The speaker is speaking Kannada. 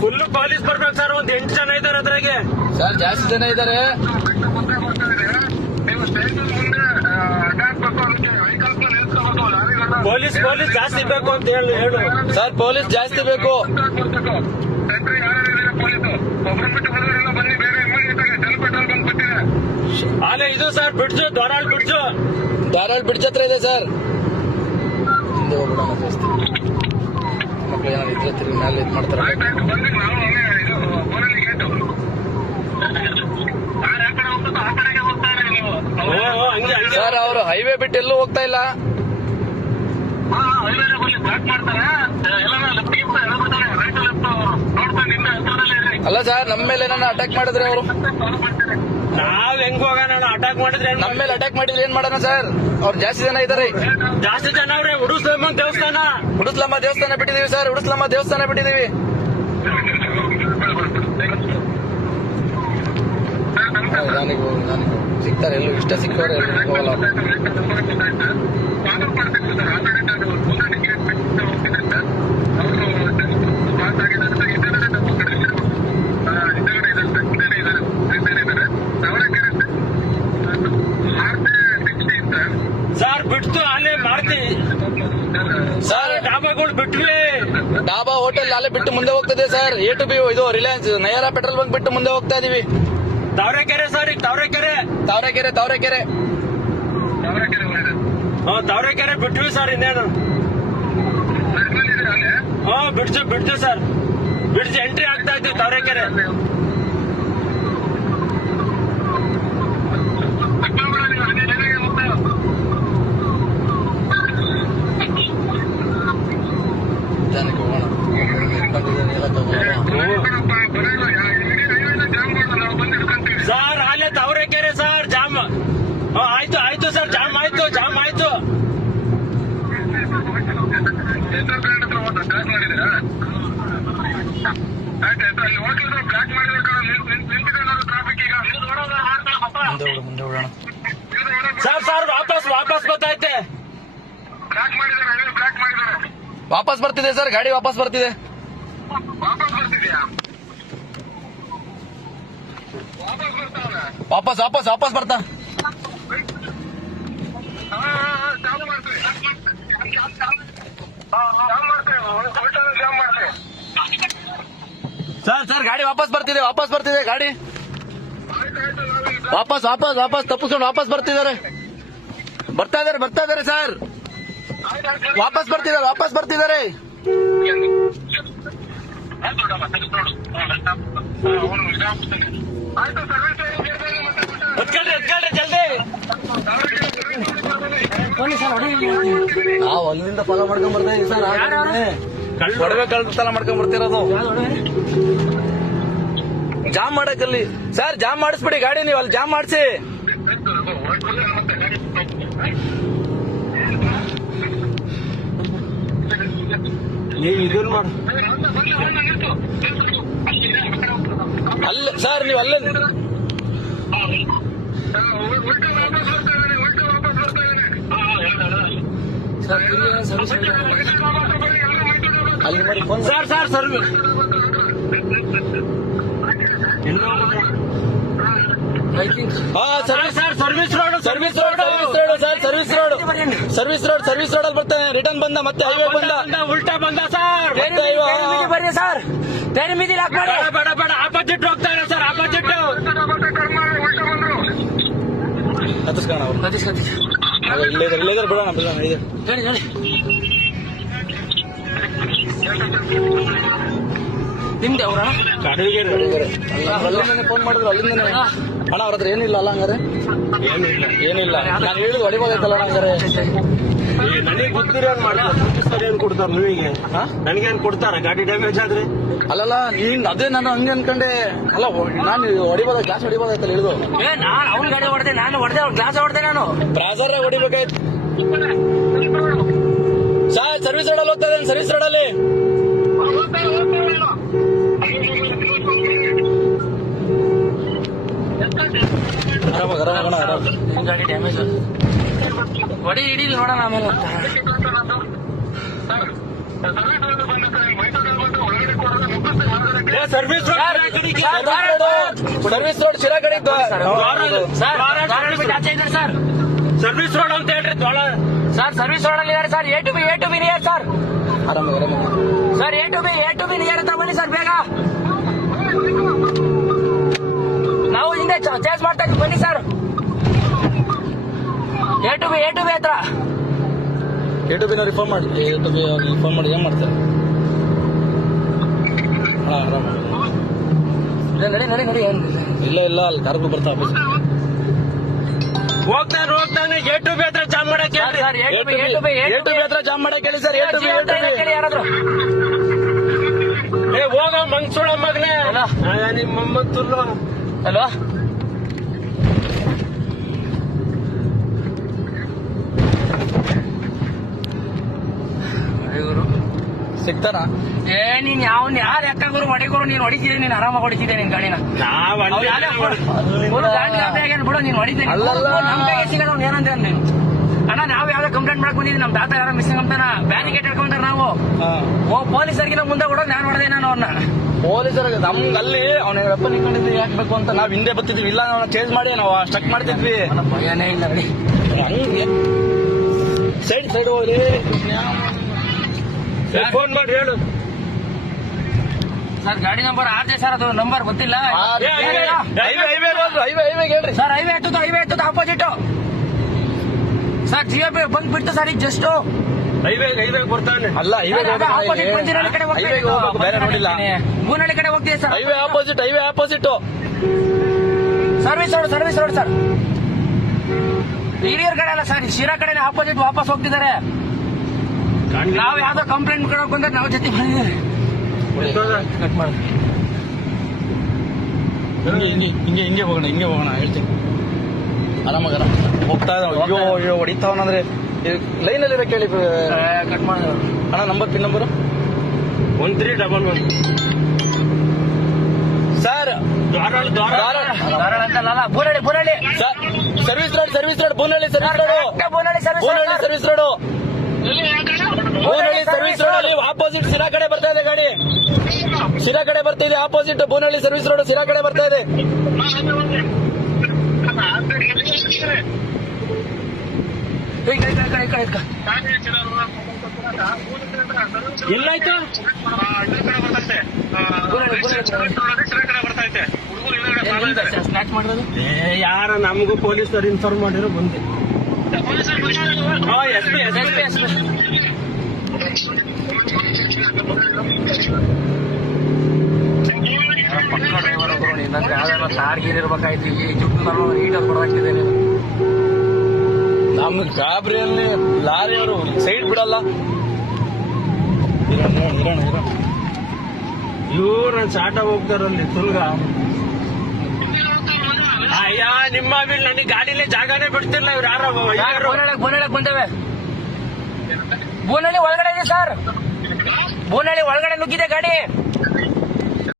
ಫುಲ್ ಪೊಲೀಸ್ ಬರ್ಬೇಕು ಸರ್. ಒಂದ್ 8 ಜನ ಇದಾರೆ ಅದ್ರಾಗೆ ಸರ್. ಜಾಸ್ತಿ ಜನ ಇದ್ದಾರೆ. ಪೊಲೀಸ್ ಜಾಸ್ತಿ ಬೇಕು ಅಂತ ಹೇಳು ಸರ್. ಪೊಲೀಸ್ ಜಾಸ್ತಿ ಬೇಕು. ಅಲ್ಲೇ ಇದು ಸರ್ ಬಿಡ್ಸು ಧಾರಾಳ್ ಬ್ರಿಡ್ಜ್ ಹತ್ರ ಇದೆ ಸರ್. ಹಿಂದೆ ಹೋಗ್ಬಿಡೋಣ ಮಕ್ಳು ಏನಾದ್ರು ಇದ್ರೆ ತಿರುಗಿ ಮೇಲೆ ಇದು ಮಾಡ್ತಾರೆ. ಸರ್ ಅವರು ಹೈವೇ ಬಿಟ್ಟು ಎಲ್ಲೂ ಹೋಗ್ತಾ ಇಲ್ಲ. ಅಲ್ಲ ಸರ್, ನಮ್ಮ ಮೇಲೆ ಏನಾರ ಅಟ್ಯಾಕ್ ಮಾಡಿದ್ರೆ ಅವರು ನಾವ್ ಹೆಂಗ್ ಹೋಗೋಣ? ಅಟ್ಯಾಕ್ ಮಾಡಿದ್ರೆ ನಮ್ಮ ಮೇಲೆ ಅಟ್ಯಾಕ್ ಮಾಡಿದ್ರೆ ಏನ್ ಮಾಡೋಣ ಸರ್? ಅವ್ರು ಜಾಸ್ತಿ ಜನ ಇದಾರೆ. ಜಾಸ್ತಿ ಜನ ಅವ್ರೆ. ಉಡುಸ್ಲಮ್ಮ ದೇವಸ್ಥಾನ ಬಿಟ್ಟಿದೀವಿ ಸರ್. ಉಡುಸ್ಲಮ್ಮ ದೇವಸ್ಥಾನ ಬಿಟ್ಟಿದೀವಿ. ನನಗೆ ಸಿಗ್ತಾರೆ ಎಲ್ಲೂ ಇಷ್ಟ ಸಿಕ್ಕವ್ರೆ ಹೋಗಲ್ಲ. ಸರ್ ಬಿಡ್ತು ಅಲ್ಲೇ ಮಾಡ್ತೀವಿ ಸರ್. ಡಾಬಾಗಳು ಬಿಟ್ವಿ. ಡಾಬಾ ಹೋಟೆಲ್ ಅಲ್ಲೇ ಬಿಟ್ಟು ಮುಂದೆ ಹೋಗ್ತದೆ ಸರ್. ಎ ಟು ಬಿ ಇದು ರಿಲಯನ್ಸ್ ನಯರಾ ಪೆಟ್ರೋಲ್ ಬಂಕ್ ಬಿಟ್ಟು ಮುಂದೆ ಹೋಗ್ತಾ ಇದೀವಿ. ತಾವರೆಕೆರೆ ಸರ್. ಈಗ ತಾವರೆಕೆರೆ ತಾವರೆಕೆರೆ ಬಿಟ್ವಿ ಸರ್. ಇನ್ನೇನು ಬಿಡ್ತು ಸರ್. ಬಿಡ್ಜ್ ಎಂಟ್ರಿ ಆಗ್ತಾ ಇದ್ವಿ ತಾವರೆಕೆರೆ. ಸರ್ ಅಲ್ಲೇ ತಾವರೆಕೆರೆ ಸರ್ ಜಾಮ್. ಆಯ್ತು ಸರ್. ಜಾಮ್ ಆಯ್ತು. ಸರ್ ವಾಪಸ್ ಗೊತ್ತೈತೆ. ವಾಪಸ್ ಬರ್ತಿದೆ ಸರ್. ಗಾಡಿ ವಾಪಸ್ ಬರ್ತಿದೆ. ವಾಪಸ್ ಬರ್ತಾ. ಸರ್ ಗಾಡಿ ವಾಪಸ್ ಬರ್ತಿದೆ ಗಾಡಿ. ವಾಪಸ್ ತಪ್ಪಿಸ್ಕೊಂಡು ವಾಪಸ್ ಬರ್ತಾ ಇದಾರೆ ಸರ್. ವಾಪಸ್ ಬರ್ತಿದ್ದಾರೆ. ಎತ್ಕೊಳ್ರಿ ಜಲ್ದಿ. ನಾವು ಅಲ್ಲಿಂದ ಫಾಲೋ ಮಾಡ್ಕೊಂಡ್ ಬರ್ತಾ ಇದೀವಿ ಸರ್. ಒಡವೆ ಕಳ್ತನ ಮಾಡ್ಕೊಂಡ್ ಬರ್ತಿರೋದು. ಜಾಮ್ ಮಾಡಕ್ಕಲ್ಲಿ ಸರ್. ಜಾಮ್ ಮಾಡಿಸ್ಬಿಡಿ ಗಾಡಿ. ನೀವು ಅಲ್ಲಿ ಜಾಮ್ ಮಾಡಿಸಿ. ಅಲ್ಲ ಸರ್, ನೀವು ಅಲ್ಲೇ ಅಲ್ಲಿ ಮಾಡಿ phone. Sir service service road ಅಲ್ಲಿ ಬರ್ತಾನೆ. ರಿಟರ್ನ್ ಬಂದ ಮತ್ತೆ ಹೈವೇ ಬಂದ. ಉಲ್ಟಾ ಬಂದ ಸರ್. ಬರ್ರಿ ಸರ್. ಬೇರೆ ಮೀದಿ ಬೇಡ ಆಪೋಸಿಟ್ ಹೋಗ್ತಾರೆ ಸರ್. ಆಪೋಸಿಟ್ ಹತ್ತಿಸ್ಕೋಣ ಅವ್ರು. ಇಲ್ಲೇ ಬಿಡೋಣ. ನಿಮ್ದೆ ಅವ್ರ ಅಲ್ಲಿಂದಾನೆ ಫೋನ್ ಮಾಡಿದ್ರು. ಅಲ್ಲಿಂದಾನೆ ಅಣ್ಣ ಅವ್ರ ಹತ್ರ ಏನಿಲ್ಲ ಅಲ್ಲ ಹಂಗಾರೆ? ಏನಿಲ್ಲ. ನಾನು ಹೇಳಿದ್ರು ಹೊಡಿಬೋದೈತಲ್ಲ ಹಂಗಾರೆ. ನನಗೆ ಗೊತ್ತಿರೋನ್ ಮಾಡ್ತಾರೆ. ಏನ್ ಕೊಡ್ತಾರ ನೀವಿಗೆ? ನನಗೇನ್ ಕೊಡ್ತಾರ ಗಾಡಿ ಡ್ಯಾಮೇಜ್ ಆದ್ರೆ? ಅಲ್ಲಲ್ಲ ನೀನ್ ಅದೇ ನಾನು ಹಂಗೆ ಅನ್ಕೊಂಡೆ. ಅಲ್ಲ ನಾನು ಹೊಡಿಬೋದ ಗ್ಲಾಸ್ ಹೊಡಿಬೋದಾಯ್ತಲ್ಲ ಹಿಡಿದು. ನಾನು ಅವ್ನ ಗಾಡಿ ಹೊಡೆದೆ. ನಾನು ಹೊಡೆದೆ ಗ್ಲಾಸ್ ಹೊಡೆದೆ. ನಾನು ಬ್ರಾಸರ್ ಹೊಡಿಬೇಕಾಯ್ತು ಸರ್. ಸರ್ವಿಸ್ ರೋಡಲ್ಲಿ ಹೋಗ್ತಾ ಇದ್ದೇನೆ. ಸರ್ವಿಸ್ ರೋಡಲ್ಲಿ ಗಾಡಿ ಡ್ಯಾಮೇಜ್. ಹೊಡಿ ಹಿಡೀಲಿ ನೋಡೋಣ ಆಮೇಲೆ. ಸರ್ವಿಸ್ ಸರ್ವಿಸ್ ರೋಡ್ ಶಿರಾ ಕಡೆ ಇದ್ದು ಆಚೆ ಇದ್ದಾರೆ ಸರ್. ಸರ್ವಿಸ್ ರೋಡ್ ಅಂತ ಹೇಳ್ರಿ ಸರ್ ಸರ್ವಿಸ್ ರೋಡ್ ಅಲ್ಲಿ ಇದ್ದಾರೆ sir. A to B near sir. Sir A to B near ಹತ್ರ ಬನ್ನಿ ಸರ್ ಬೇಗ. ನಾವು ಹಿಂದೆ ಚೇಂಜ್ ಮಾಡ್ತಾ ಇದ್ವಿ ಬನ್ನಿ ಸರ್. ಎ ಟು ಬಿ ಹತ್ರ. ಎ ರಿಫಾರ್ಮ್ ಮಾಡಿ ರಿಫಾರ್ಮ್ ಮಾಡಿ ಏನ್ ಮಾಡ್ತಾರೆ? ನಡಿ ಇಲ್ಲ ಅಲ್ಲಿ ಕರ್ಗು ಬರ್ತಾ ಆಫೀಸ್ ಹೋಗ್ತಾನೆ ಎ ಟು ಬಿ ಹತ್ರ ಜಾಮ್ ಮಾಡಕ್ಕೆ ಸರ್ ಎ ಟು ಬಿ ಹತ್ರ ಜಾಮ್ ಮಾಡಕ್ಕೆ ಹೇಳಿ ಸರ್. ಯಾರಾದ್ರು ಹೋಗ ಮಂಗ್ಸೂಳ ಮಗನೇ ನಿಮ್ಮ ಮೊಮ್ಮತ್ತುಲ್ಲು. ಹಲೋ ಸಿಗ್ತಾನ? ನೀನ್ ಯಾರು ಯಾಕಾದ್ರು ಹೊಡಿಗೋರು ನೀನ್ ಹೊಡಿತಿದ್ದೆ. ನೀನ್ ಆರಾಮಾಗಿ ಹೊಡಿತಿದ್ದೆ ನಿನ್ ಗಾಡಿನ. ಬಿಡು ನೀನ್ ಹೊಡಿತೀನಿ ಏನಂತ ನೀನು. ಅಣ್ಣ ನಾವ್ ಯಾವ್ದೋ ಕಂಪ್ಲೇಂಟ್ ಮಾಡಕ್ ಬಂದಿದ್ವಿ. ನಮ್ ತಾತ ಯಾರೋ ಮಿಸ್ಸಿಂಗ್ ಅಂತಾನ ಬ್ಯಾರಿಕೇಡ್ ಹೇಳ್ಕೊಂತಾರ. ನಾವು ಪೊಲೀಸರಿಗೆ ಮುಂದೆ ಕೊಡೋದು ನಾನು ಹೊಡೆದೆ. ನಾನು ಅವ್ರನ್ನ ಪೊಲೀಸರಿಗೆ ನಮ್ಗೆ ಅಲ್ಲಿ ಅವನ ವೆಪನ್ ಇಟ್ಕೊಂಡಿದ್ದು ಯಾಕಬೇಕು ಅಂತ ನಾವ್ ಹಿಂದೆ ಬರ್ತಿದ್ವಿ. ಇಲ್ಲ ನಾವು ಚೇಂಜ್ ಮಾಡಿ ನಾವು ಸ್ಟಕ್ ಮಾಡ್ತಿದ್ವಿ. ಭಯನೇ ಇಲ್ಲ ನೋಡಿ. ಹಂಗೆ ಸೈಡ್ ಹೋಗ್ಲಿ. ಫೋನ್ ಮಾಡಿ ಹೇಳು ಸರ್. ಗಾಡಿ ನಂಬರ್ ಆರ್ಜೆ ಸರ್. ಅದು ನಂಬರ್ ಗೊತ್ತಿಲ್ಲ ಹೇಳ್ರಿ ಸರ್. ಹೈವೇ ಹತ್ತದ ಆಪೋಸಿಟ್ ಸರ್. ಜಿಯೋ ಬಂದ್ ಬಿಡ್ತು ಸರ್. ಈಗ ಜಸ್ಟ್ ಹೈವೇ ಬರ್ತಾನೆ. ಅಲ್ಲ ಆಪೋಸಿಟ್ ಬಂದಿರೋ ಕಡೆ ಬೇರೆ ನೋಡಿಲ್ಲ. ಮೂನಹಳ್ಳಿ ಕಡೆ ಹೋಗ್ತೀವಿ sir. Highway opposite service road sir. ಹಿರಿಯರ್ ಕಡೆ ಅಲ್ಲ ಸರ್. ಶಿರಾ ಕಡೆ ಆಪೋಸಿಟ್ ವಾಪಸ್ ಹೋಗ್ತಿದ್ದಾರೆ. ನಾವು ಯಾವ್ದೋ ಕಂಪ್ಲೇಂಟ್ ಕೊಡೋಕೆ ಬಂದ್ರೆ ನಾವು ಜೊತೆ ಬಂದಿದ್ದಾರೆ. ಕಟ್ ಮಾಡಿ ಹಿಂಗೆ ಹೋಗೋಣ ಹೇಳ್ತೀನಿ. ಆರಾಮಾಗ ಹೋಗ್ತಾ ಅಯ್ಯೋ ಹೊಡಿತಾವನಂದ್ರೆ ಲೈನಲ್ಲಿ ಇರಕ್ಕೆ ಹೇಳಿ. ಕಟ್ ಮಾಡಿ ಅಣ್ಣ number pin number 1311 sir. Dharwad ಅಂತಲ್ಲ ಬೂನಹಳ್ಳಿ ಸರ್ವಿಸ್ ರೋಡ್ ಬೂನಹಳ್ಳಿ ಸರ್ವಿಸ್ ರೋಡ್ ಅಲ್ಲಿ ಆಪೋಸಿಟ್ ಸಿರಾ ಕಡೆ ಬರ್ತಾ ಇದೆ ಗಾಡಿ. ಸಿರಾ ಕಡೆ ಬರ್ತಾ ಇದೆ ಆಪೋಸಿಟ್. ಬೂನಹಳ್ಳಿ ಸರ್ವಿಸ್ ರೋಡ್ ಸಿರಾ ಕಡೆ ಬರ್ತಾ ಇದೆ. ಎಲ್ಲಾಯ್ತು? ಸ್ನ್ಯಾಚ್ ಮಾಡೋದು ಯಾರ ನಮಗೂ ಪೊಲೀಸರು ಇನ್ಫಾರ್ಮ್ ಮಾಡಿರೋ ಬಂದೆ. ಪಕ್ಕ ಡ್ರೈವರ್ ಒಬ್ರು ನಿನ್ನಂದ್ರೆ ಯಾವ್ದಾರ ಸಾರ್ಗೀರ್ ಇರ್ಬೇಕಾಯ್ತು. ಈ ಚುಟ್ಟು ಈಟಲ್ಲಿ ಕೊಡಾಕ್ತಿದೆ ನೀನು. ನಮ್ಗೆ ಗಾಬರಿಯಲ್ಲಿ ಲಾರಿಯವರು ಸೈಡ್ ಬಿಡಲ್ಲ. ಇವ್ರು ನನ್ನ ಚಾಟ ಹೋಗ್ತಾರಲ್ಲಿ ತುಲ್ಗ. ಅಯ್ಯ ನಿಮ್ಮ ನನಗೆ ಗಾಡಿಲೇ ಜಾಗನೇ ಬಿಡ್ತಿರ್ಲ. ಇವ್ರು ಯಾರು ಬೂನಹಳ್ಳಿ ಬಂದೇವೆ. ಬೂನಹಳ್ಳಿ ಒಳಗಡೆ ಇದೆ ಸರ್. ಬೂನಹಳ್ಳಿ ಒಳಗಡೆ ನುಗ್ಗಿದೆ ಗಾಡಿ.